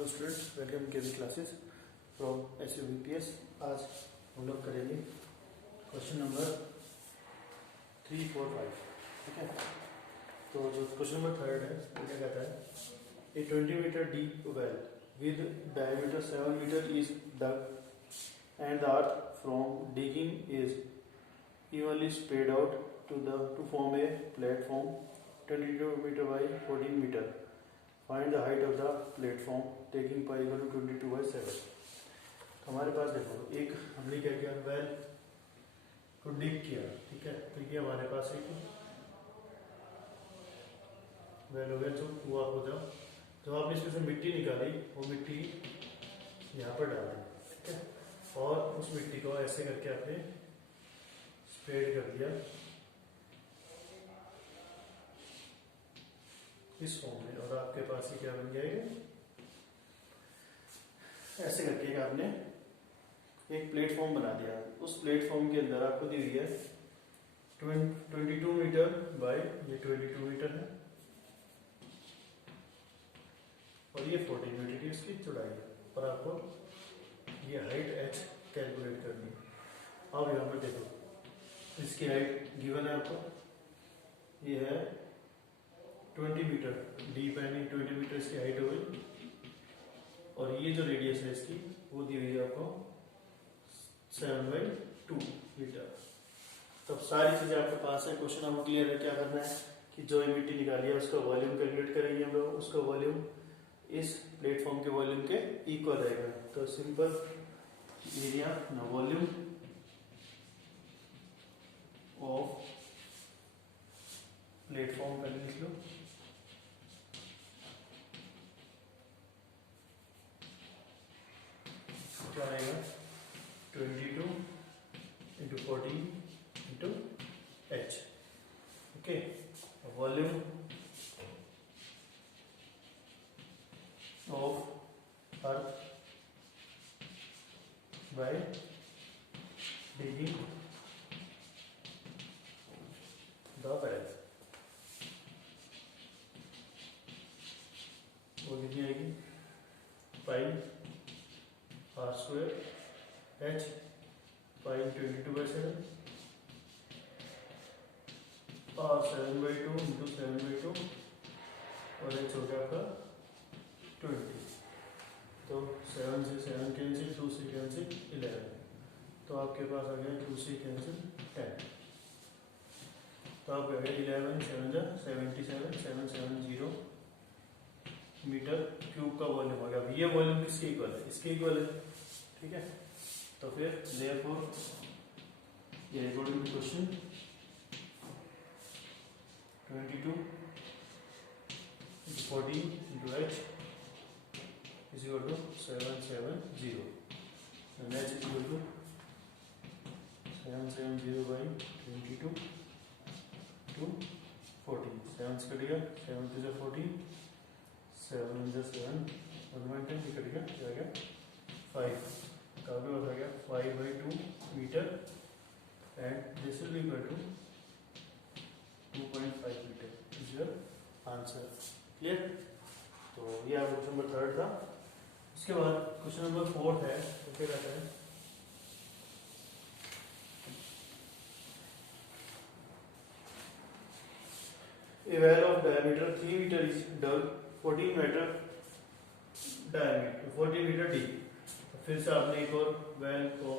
Hello students, welcome KV classes from SUBPS। आज हम लोग करेंगे क्वेश्चन नंबर 3, 4, 5। ठीक है, तो जो क्वेश्चन नंबर 3 है वो क्या कहता है, a 20 metre deep well with diameter 7 metre is dug and the earth from digging is evenly spread out to form a platform 22 meter by 14 meter. Find the height of the platform taking pi equal to 22/7। तो हमारे पास देखो एक हमने क्या किया, well को डिग किया। ठीक है, तो ये हमारे पास एक वेल हो गया जो कुआ खोदा। जो आपने इसमें से मिट्टी निकाली वो मिट्टी यहाँ पर डाली। ठीक है, और उस मिट्टी को ऐसे करके आपने स्प्रेड कर दिया इस फॉर्म में, और आपके पास ये क्या बन जाएगा, ऐसे करके आपने एक प्लेटफॉर्म बना दिया। उस प्लेटफॉर्म के अंदर आपको दी हुई है 22 मीटर बाय ये 22 मीटर है और ये 14 मीटर की इसकी चौड़ाई है, और आपको ये हाइट h कैलकुलेट करनी है। अब यहाँ पर देखो इसकी हाइट गिवन है आपको, ये है 20 मीटर, डीप यानी 20 मीटर इसकी हाइट हो गई, और ये जो रेडियस है इसकी वो दी हुई है आपको 7/2 मीटर। तो सारी चीजें आपके पास है, क्वेश्चन आपको क्लियर है। क्या करना है कि जो ये मिट्टी निकाली है उसका वॉल्यूम कैलकुलेट करेंगे हम लोग। उसका वॉल्यूम इस प्लेटफॉर्म के वॉल्यूम के इक्वल रहेगा। तो सिंपल एरिया ना वॉल्यूम ऑफ प्लेटफॉर्म पहले लिख लो, क्या आएगा 22 into 14 into h। Okay, volume of earth by digging the well, वो कितनी आएगी, पाई r स्क्वायर h पाई 22/7 और 7/2 इंटू 7/2 और h हो गया आपका 20। तो 7 से 7 कैंसिल, 2 से कैंसिल 11, तो आपके पास आ गया 2 से कैंसिल 10। तो आप आ गया 11 7 77 770 मीटर क्यूब का वॉल्यूम हो गया। ये वॉल्यूम किसके इक्वल है, इसके इक्वल है। ठीक है, तो फिर देयरफॉर ये according to question 22 into 14 into h is equal to 770, and h is equal to 770 by 22 to 14। 7 से कटेगा, 7 to 14, 7 into 7 1/10 से कटेगा, क्या आ गया 5 का भी हो गया 5/2 metre, and this will be equal to 2.5 metre is your answer. Clear? तो ये आपका क्वेश्चन नंबर 3 था। उसके बाद क्वेश्चन नंबर 4 है, तो क्या कहता है, a well of diameter 3 meter is dug 14 meter diameter 14 meter deep। फिर से आपने एक और वेल को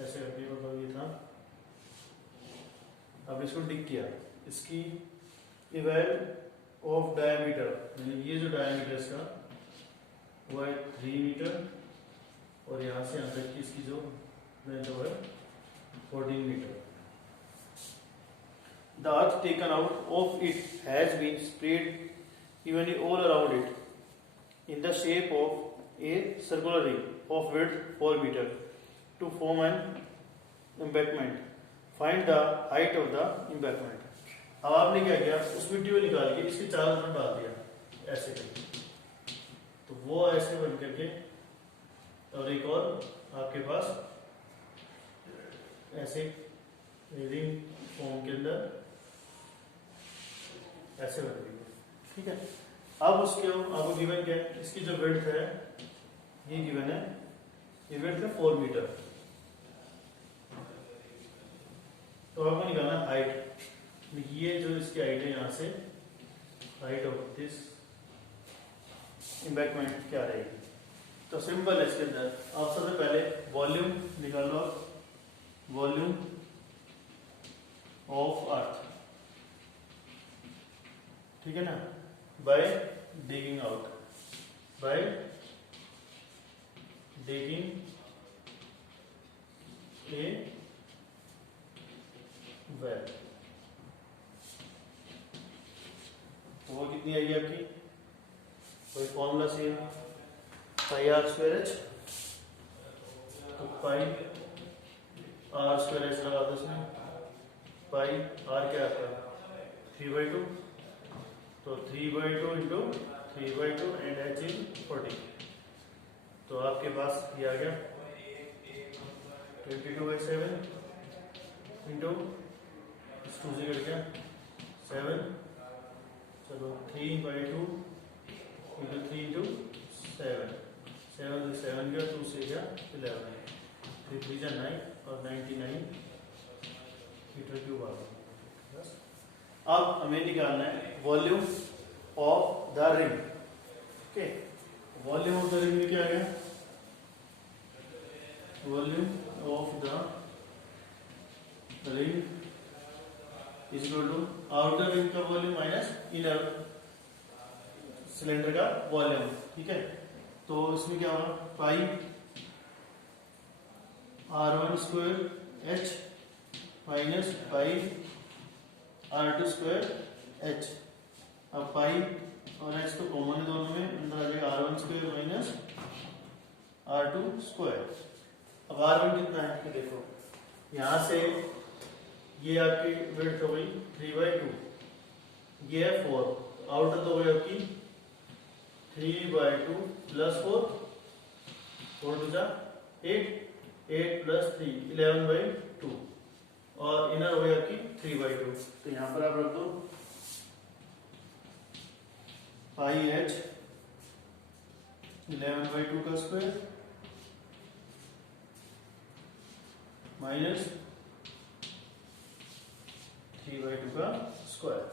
ऐसे करके, मतलब ये था, आपने इसको डिग किया। इसकी वेल ऑफ डायमीटर, ये जो डायमीटर इसका वो है 3 मीटर, और यहां से यहां तक की इसकी जो लेंथ है 14 metre. The earth taken out of it has been spread evenly all around it in the shape of a circular ring of width 4 meter to form an embankment. Find the height of the embankment। अब आपने क्या किया, उस मिट्टी को निकाल के इसके चारों तरफ डाल दिया ऐसे करके, तो वो ऐसे बन करके, और एक और आपके पास ऐसे रिंग फॉर्म के अंदर ऐसे बन गई। ठीक है, अब उसके आपको गिवन क्या है, इसकी जो विड्थ है ये गिवन है, ये विड्थ है 4 मीटर। तो आपको निकालना हाइट, ये जो इसकी हाइट है यहाँ से हाइट ऑफ दिस एम्बैंकमेंट क्या रहेगी। तो सिंपल है, इसके अंदर आप सबसे पहले वॉल्यूम निकालो, वॉल्यूम ऑफ अर्थ, ठीक है ना, by digging out, by digging a well. तो वो कितनी आएगी आपकी, कोई फॉर्मूला से पाई आर स्क्वायर एच, तो पाई आर स्क्वायर एच लगा दो इसमें, पाई आर क्या आता है 3/2, तो 3/2 इंटू 3/2 एंड एच इन 40। तो आपके पास ये आ गया 22/7 इंटू 2 से कट गया 7, चलो 3/2 इंटू 3 इंटू 7, 7 से 7 गया, 2 से गया 11, 3 3 जा 9 और 99 मीटर क्यूब आ गया। अब हमें निकालना है volume of the ring. Okay, volume of the ring में क्या आ गया, volume of the ring is equal to outer ring का वॉल्यूम माइनस इनर सिलेंडर का वॉल्यूम। ठीक है, तो इसमें क्या होगा, pi r1 square H minus pi r2 square H. अब पाई और एच तो कॉमन है दोनों में, अंदर आ जाएगा r1 square minus r2 square. अब r1 कितना है कि देखो, यहां से ये आपकी विड्थ हो गई 3/2, ये है 4, आउटर तो हो गई आपकी 3/2 प्लस 4, 4 2 जा 8, 8 प्लस 3 11/2, और इनर हो गई आपकी 3/2। तो यहां पर आप रख दो पाई एच 11/2 का स्क्वायर माइनस 3/2 का स्क्वायर।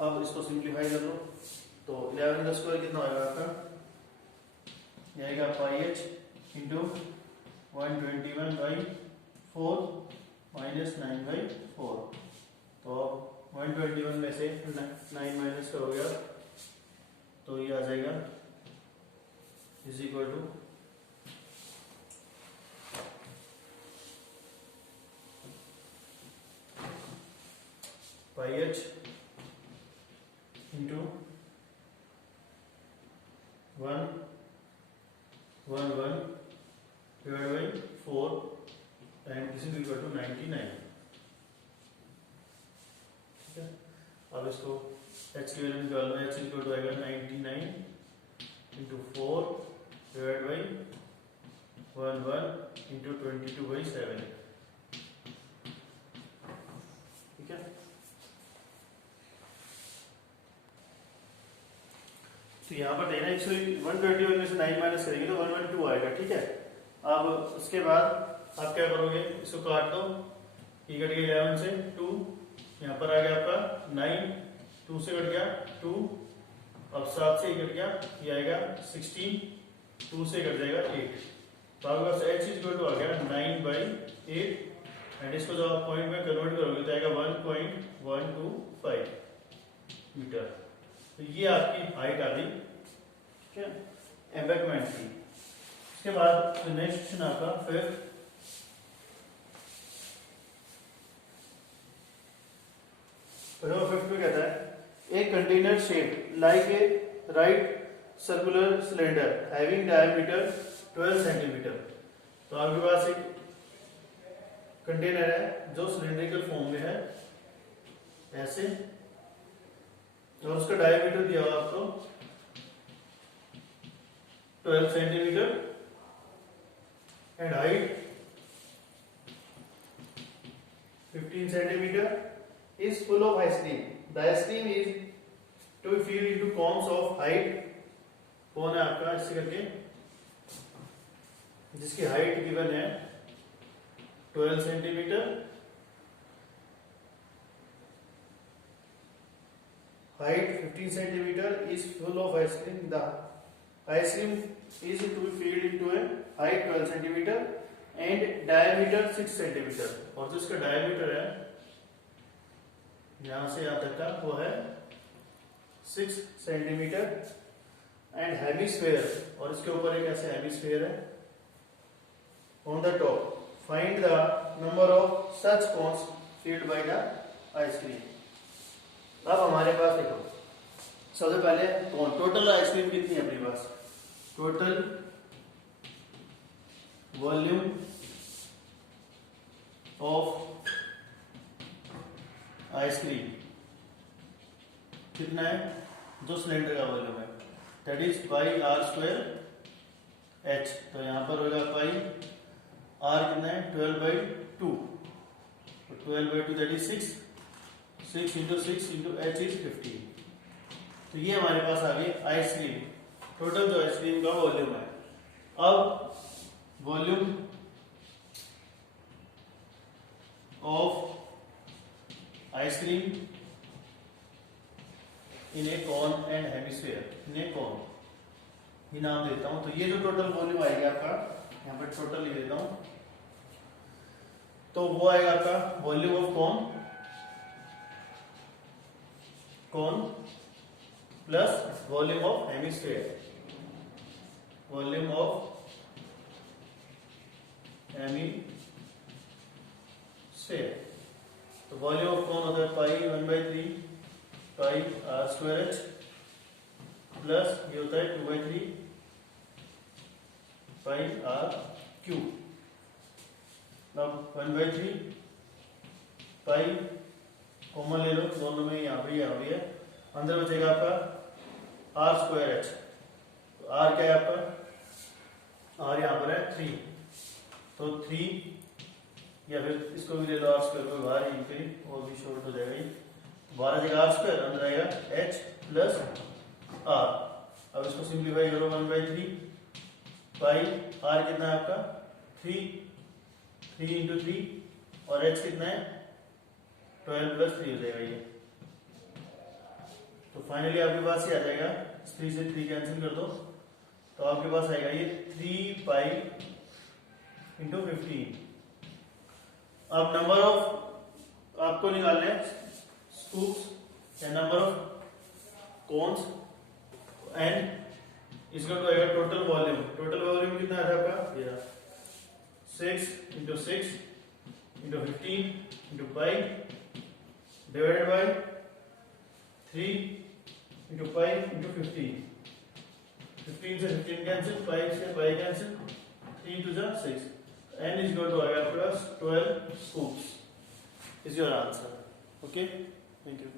अब इसको सिंप्लीफाई कर लो, तो 11 का स्क्वायर कितना होगा आपका, यह आएगा पाई एच इंटू 121/4 माइनस 9/4। तो 121 में से 9 माइनस करोगे आप, तो ये आ जाएगा is equal to pi H into 111 divide by 4 and this is equal to 99। ठीक है, अब इसको एच की वैल्यू निकाल लो, एच इक्वल टू आएगा 99 इंटू 4 डिवाइड बाई 11 इंटू 22/7। ठीक है, तो यहाँ पर देखना 121 में से 9 माइनस करेंगे तो 112 आएगा। ठीक है, अब उसके बाद आप क्या करोगे, इसको काट दो, ये कट गया 11 से 2, यहाँ पर आ गया आपका 9, 2 से कट गया 2, अब 7 से कट गया, ये आएगा 16, 2 से कट जाएगा 8। तो आपके पास h इक्वल टू आ गया 9/8 एंड इसको जब आप पॉइंट में कन्वर्ट करोगे तो आएगा 1.125 मीटर। तो ये आपकी हाइट आ गई, ठीक है, एम्बैंकमेंट की। इसके बाद नेक्स्ट क्वेश्चन आपका फिफ्थ, फिफ्थ में कहता है a container shape like a right circular cylinder having diameter 12 centimetre. तो आपके पास एक कंटेनर है जो सिलेंड्रिकल फॉर्म में है ऐसे, और उसका डायमीटर दिया हुआ आपको 12 centimetre and height 15 centimetre, is full of ice cream. The ice cream is to be feed into cones of height, कौन है आपका इससे करके, जिसकी हाइट गिवन है 12 centimetre, height 15 centimeter, is full of ice cream. The ice cream is to be filled into a height 12 centimeter and diameter 6 centimeter. और जो इसका diameter है यहां से यहां तक का वो है 6 centimeter and hemisphere, और इसके ऊपर एक ऐसे hemisphere है. On the top, find the number of such cones filled by the ice cream. अब हमारे पास देखो सबसे पहले कौन, टोटल आइसक्रीम कितनी है अपने पास, टोटल वॉल्यूम ऑफ आइसक्रीम कितना है, जो सिलेंडर का वॉल्यूम है, that is pi R square H. तो यहां पर होगा पाई आर कितना है 12/2, 12/2 that is 6, 6 into 6 into H is 15. तो ये हमारे पास आ गई आइसक्रीम, टोटल जो आइसक्रीम का वॉल्यूम है. अब volume of ice cream in a cone and hemisphere, in a cone, ये नाम देता हूं. तो ये जो टोटल वॉल्यूम आएगा आपका, यहां पर टोटल लिख देता हूं, तो वो आएगा आपका volume of cone plus volume of hemisphere, volume of hemisphere. तो वॉल्यूम ऑफ कॉन होता है pi 1/3 pi R square H plus ये होता है 2/3 पाई आर क्यूब. अब 1/3 पाई कॉमन ले लो, दोनों में यहाँ पे है, अंदर बचेगा आपका आर स्क्वायर एच. तो आर क्या है आपका, आर यहाँ पर है 3, तो 3 या फिर इसको भी ले लो आर स्क्वायर को बाहर, इनके और भी शॉर्ट हो जाएगा, ये बाहर आ जाएगा आर स्क्वायर, अंदर आएगा एच प्लस आर. अब इसको सिंप्लीफाई करो, 1/3 पाई आर कितना है आपका 3 इंटू 3 और एच कितना है 12 + 3 हो जाएगा ये. तो फाइनली आपके पास ये आ जाएगा, 3 से 3 कैंसिल कर दो, तो आपके पास आएगा ये 3 पाई इंटू 15. अब नंबर ऑफ आपको निकालने हैं स्कूप्स या नंबर ऑफ कोन्स, एंड इसका तो आएगा टोटल वॉल्यूम. टोटल वॉल्यूम कितना है आपका, ये 6 into 6 into 15 into pi divided by 3 into pi into 15. 15 से 15 कैंसिल, 5 से 5 cancel, 3 to 6. N is equal to plus 12 scoops is your answer. Okay, thank you.